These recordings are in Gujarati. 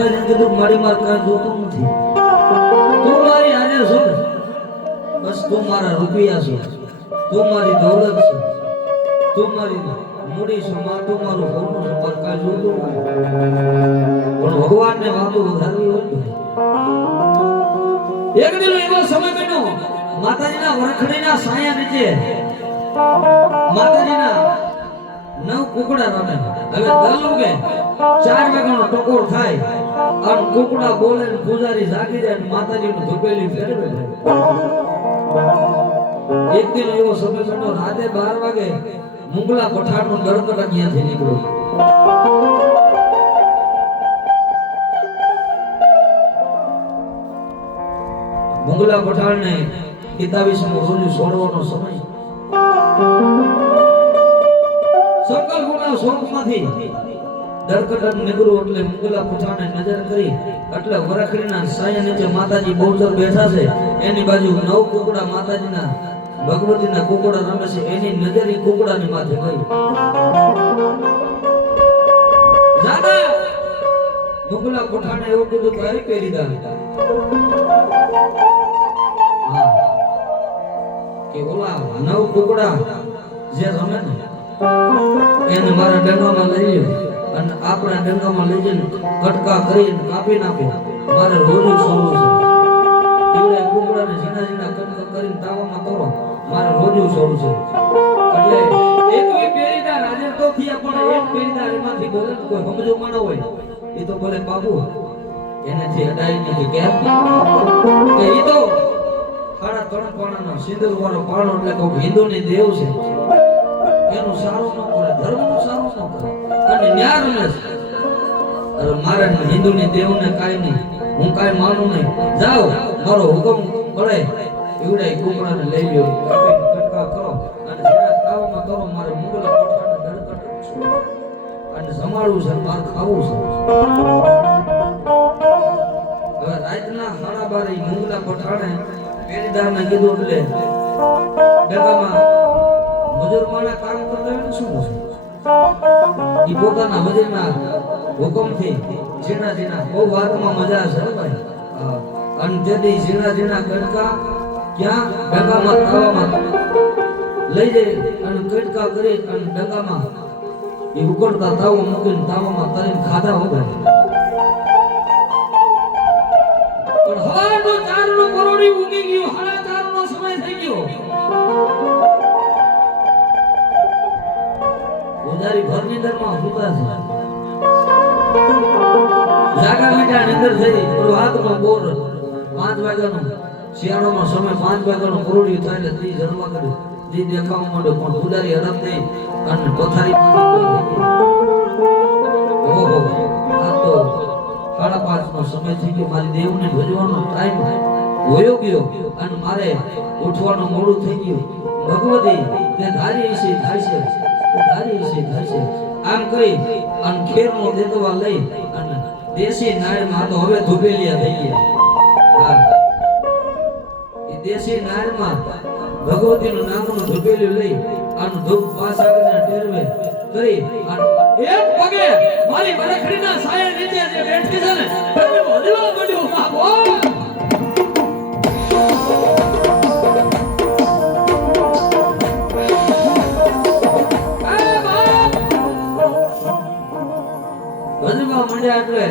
માતાજીને કીધું મારી માર કાંઈ જોતું નથી, તું મારી હાજર છો ને, બસ તું મારા રૂપિયા છો, તું મારી દૌલત છે, તું મારી મૂડી છો, માં તું મારું હોનું છો, મારે કાંઈ જોતું નથી. પણ ભગવાનને વાતો વધારવી હોય ને, એક દિન એવો સમય બન્યો માતાજીના વરખડીના સાયા નીચે માતાજીના 9 કુકડા રમે. હવે દલ ઉગે 4 વાગ્યાનો ટકોર થાય અને કુકડા બોલે ને પૂજારી જાગી જાય ને માતાજીનું ધુપેલી ફેરવે. એક દિન એવો સમય બન્યો રાતે 12 વાગે મુંગલા પઠાણનું દળકટ ક્યાંથી નીકળ્યું. મુંગલા પઠાણને કિતાબીસમો રોજ છોડવાનો સમય. સંકલ્પના શોકમાંથી દરકટ નીકળ્યું એટલે મુંગલા પઠાણે નજર કરી એટલે વરખડીના સાયા નીચે માતાજી બહુચર બેઠા છે, એની બાજુ 9 કુકડા માતાજીના ભગવતીના કુકડા રમે છે, એની નજર ઈ કુકડાની માથે ગઈ. દાદા મુંગલા પઠાણે એવું કીધું કે આવી પેરીદા કે ઓલા 9 કુકડા જે રમે ને એને મારા ડંગામાં લઈ લ્યો અને આપણા ડંગામાં લઈ જઈને કટકા કરીને કાપી નાખો, મારે રોજુ સોવું છે. એવડે કુકડાને ઝીણા ઝીણા કટકા કરીને તાવામાં તરો, મારે રોજુ સોવું છે. એટલે એક પેરીદાર હાજર તો થયા, પણ એક પેરીદાર એમાંથી બોલે કોઈ સમજો માણો હોય એ તો બોલે બાબુ એનેથી હટાઈ નહીં કે કેમ કે ઈ તો 3.5 પાણાનો સિંદૂર વાળો પાણો એટલે કોઈ હિન્દુની દેવ છે, એનું સારું ન કરે, ધર્મનું સારું ન કરે અને ન્યાય રમે છે. અરે મારે હિન્દુની દેવને કાઈ નહીં, હું કાઈ માનું નહીં, જાઓ મારો હુકમ પડે એવડાય કુકડાને લઈ લ્યો, કાપીને કટકા કરો અને જેના તાવામાં કરો, મારે મુંગલા પઠાણને દળકટ અને સંભાળવું છે, માર ખાવું છે. હવે રાતના 12:30 મુંગલા પઠાણે પેરીદારને કીધું એટલે ડગામાં મજૂર માણા કામ કરતા હોય ને શું છે ઈ પોતાના વજનના હુકમથી ઝીણા ઝીણા બહુ વાતમાં મજા છે ભાઈ. અને તેથી ઝીણા ઝીણા કટકા ક્યાં ડગામાં તાવામાં લઈ જઈ અને કટકા કરી અને ડગામાં એ ઉકળતા તાવો મૂકીને તાવામાં તરીને ખાધા હોય. પણ હવાનો 4નો કરોડી ઉગી ગયો, 4:30નો સમય થઈ ગયો. પૂજારી ઘર નીંદરમાં સુતા છે, જાગા મીઠા નીંદર થઈ, પેલો હાથમાં બોર 5 વાગ્યાનો શિયાળોનો સમય 5 વાગ્યાનો કરોડિયું થાય એટલે તી જન્મ કરે, તી દેખાવા માંડ્યો. પણ પૂજારી હરમ થઈ અને પથારી ઓહો આ તો 5:30નો સમય થઈ ગયો, મારી દેવને ભજવાનો ટાઈમ હોયો ગયો અને મારે ઉઠવાનું મોડું થઈ ગયું. ભગવતી તે ધારી છે થાય છે, ધારી છે થાય છે આમ કહી અને ખેરનો દેતવા લઈ અને દેશી નાળમાં તો હવે ધુબેલિયા થઈ ગયા. હા એ દેશી નાળમાં ભગવતીનું નામનું ધુબેલિયું લઈ અને ધૂપ પાસાગરના ટેરવે કરી અને એક પગે મારી વરખડીના સાયા નીચે જે બેઠી છે ને એને હલવા મળ્યો. બાપો એટલે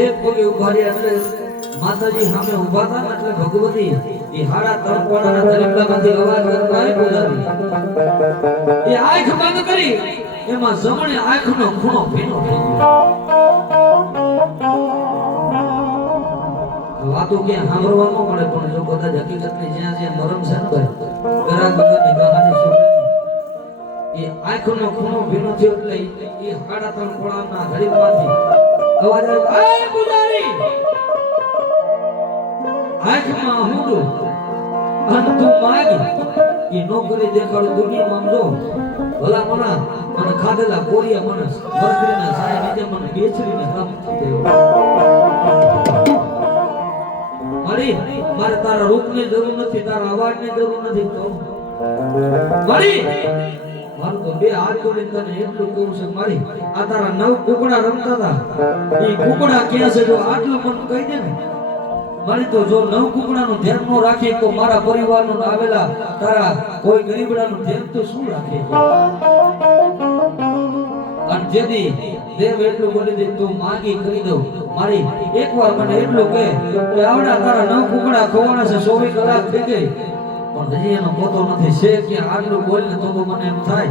એક પગે ઉભા રહ્યા એટલે માતાજી સામે ઉભા હતા ને એટલે ભગવતી એ 3.5 પાણાના દરબારમાંથી અવાજ કરતા આવી બોલાવી. એ આંખ બંધ કરી એમાં જમણે આંખનો ખૂણો ભીનો થઈ ગયો. વાતો ક્યાં સાંભળવા ન મળે, પણ જો કદાચ હકીકતની જ્યાં જ્યાં મરમ છે ને ભાઈ ગરા ગગરની કહાની શું એ આંખનો ખૂણો ભીનો થયો એટલે એ 3.5 પાણાના હરીફમાંથી અવાજ આવ્યો, એ પૂજારી આંખમાં હુંડું અને તું માગી એ નોકરી દેખાડું દુનિયામાં જો ભલા મના મને ખાધેલા કોરિયા મને વરખડીના સાયા નીચે મને બેચરીને કામ થઈ ગયો. મારે તારા રૂપની જરૂર નથી, તારા અવાજની જરૂર નથી, તો મારી મારું તો બે હાથ જોડીને તને એટલું કહું છે મારી આ તારા 9 કુકડા રમતા હતા એ કુકડા ક્યાં છે જો આટલું પણ કહી દે ને મારી તો જો 9 કુકડાનું ધ્યાન ન રાખે તો મારા પરિવારનું આવેલા તારા કોઈ ગરીબડાનું ધ્યાન તો શું રાખે અને જેદી દેવ એટલું બોલી દે તું માગી કરી દઉં મારી એકવાર મને એટલું કહે કે આવડા તારા 9 કુકડા ખવાના છે 24 કલાક થઈ ગઈ પણ હજી એનો પોતો નથી છે કે આટલું બોલીને તો મને એમ થાય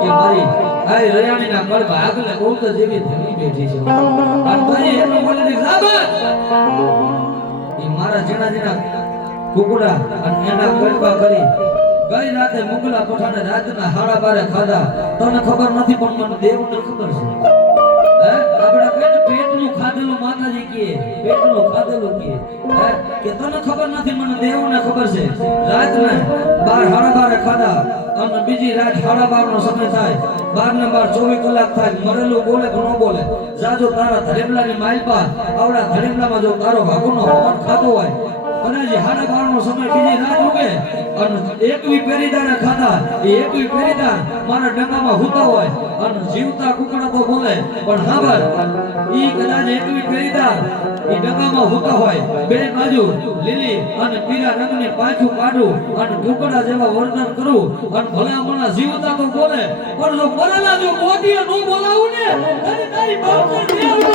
કે મારી આ રયાણીના કળબા આગલે કોલતા જેવી ધણી બેઠી છે અને તો એટલું બોલી દે સાબત ઈ મારા જેના જેના કુકડા અને એના કળબા કરી ગઈ રાતે મુગલા પઠાણે રાતના 12:30 ખાધા તને ખબર નથી પણ મને દેવને ખબર છે હે આપડા પેટનું ખાધેલું માતાજી કહે પેટનું ખાધેલું કહે હે કે તને ખબર નથી મને દેવને ખબર છે રાતના 12:30 ખાધા અને બીજી રાત 12:30 નો સમય થાય 12 ને 24 કલાક થાય મરેલું બોલે કે ન બોલે જાજો તારા ધરેમલાની માઈલ પર આવડા ધરેમલામાં જો તારો ભાગોનો હોમટ ખાતો હોય અને જે 12:30 નો સમય બીજી રાત ઉગે અને એકવી પેરીદારે ખાધા એ એકવી પેરીદાર મારા ડંગામાં હુતા હોય અને જીવતા કુકડા તો બોલે પણ હાબર ઈ કદાચ એકવી પેરીદાર ઈ ડંગામાં હુતા હોય બે બાજુ લીલી અને પીળા રંગની પાછું કાઢું અને કુકડા જેવા વર્તન કરું અને ભલામણા જીવતા તો બોલે પણ જો મરેલા જો મોઢીએ નો બોલાવું ને અને તારી બાપને દેવનો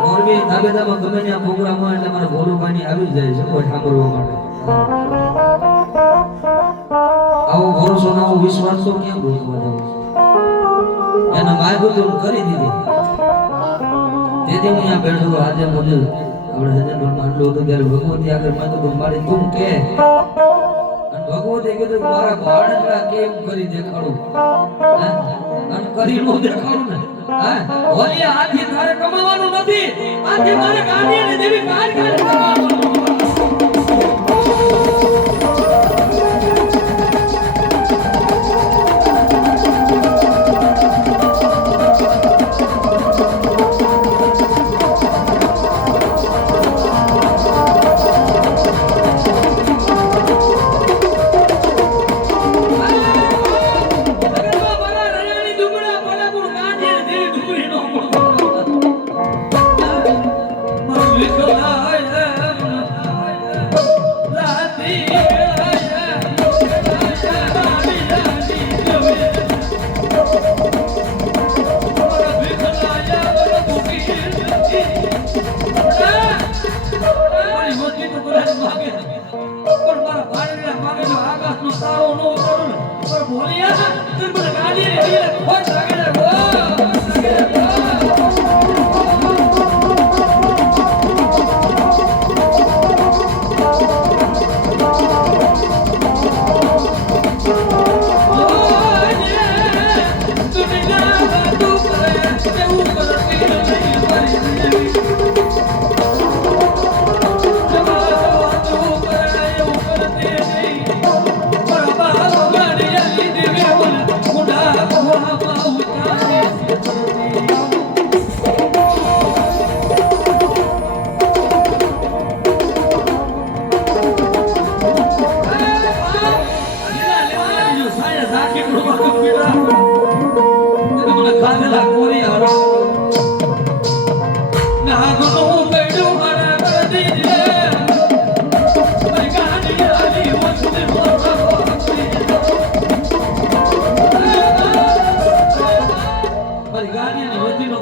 મોરબી ધાબેદામાં ગમે ત્યાં પ્રોગ્રામ હોય એટલે મારા ભોલુભાઈ આવી જાય છે કોઈ સાંભળવા માટે આવો ભરોસો ના આવો વિશ્વાસ તો કેમ ભૂલવા જાવ એને માગ્યું તો કરી દીધી તેથી હું અહીંયા બેઠો હતો આજે મોજલ આપણે હજન માંડલો હતો ત્યારે ભગવતી આગળ માંગ્યું તો મારી તું કે અને ભગવતી કીધું મારા ભાણેજડા કેમ કરી દેખાડું અને કરી નો દેખાડું ને ઓલી આથી તારે કમાવાનું નથી આથી મારે ગાડી અને દેવી કાર કરવાનું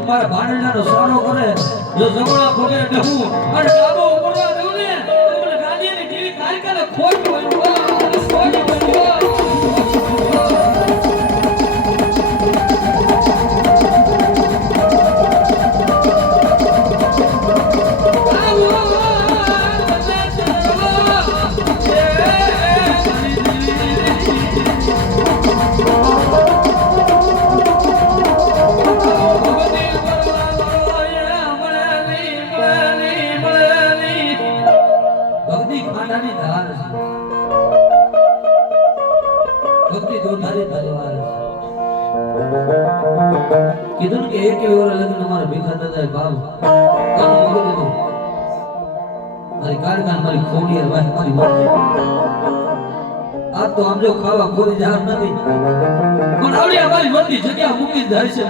મારા ભાણેજનો સારો કરે જો જમણા પગે ડહું અને ડાબો ઉપરવા દઉં ને મને ગાડીની ટીવી કારકાને ખોટ હોય ખોટ હોય કીધું ને કે એક વાર લગ્ન અમારે ભીખા દાદાએ ભાવ કાનું મોકલી દીધું મારી કારખાન મારી ખોડિયાર ભાઈ મારી મરજી આ તો આમ જો ખાવા કોઈ જાર નથી પણ આવડી અમારી વતી જગ્યા મૂકી જાય છે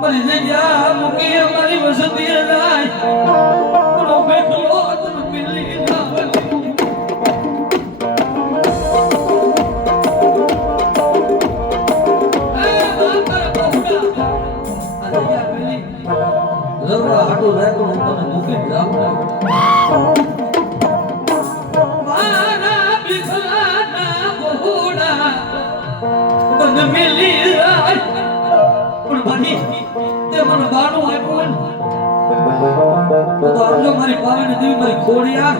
મારી જગ્યા મૂકી અમારી વસતી જાય પણ બેઠો તને મિલી ના રવા હાટો રાખો તને મૂકી જાવ મારા બિખરાના બોડા તને મિલી રાય પણ બની તે મને બાણું આપ્યું તો આવજો મારી પાવન દેવી મારી ખોડિયા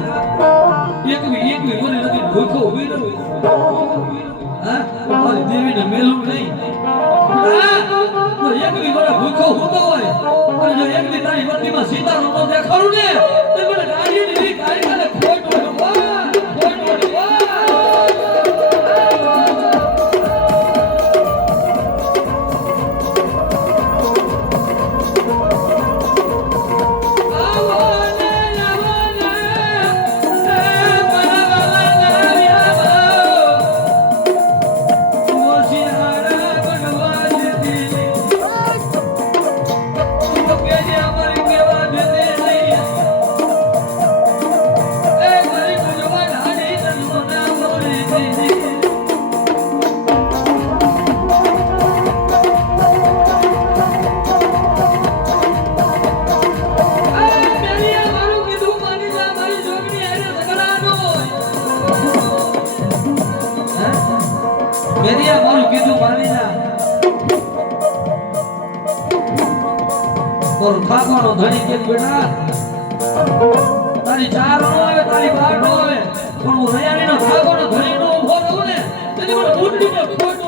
એકવી મને લગી ભૂખો ઉભી રહો હા મારી દેવીને મેલું નહીં એકવી મને ભૂખો ઉભો હોય અને જો એકવી તારી વતીમાં સીતાનો તો દેખાડું ને તે મને ગાડીની રી ગાડી કાલે ખોટ વાળવા મેરિયા મારું કીધું માની જા પર થાકવાનો ધણી કે બેટા તારી ચાર નો આવે તારી બાર નો આવે પણ હું રયાણીનો થાકવાનો ધણી નો ઉભો રહું ને તેથી મને બુદ્ધિ ને ખોટ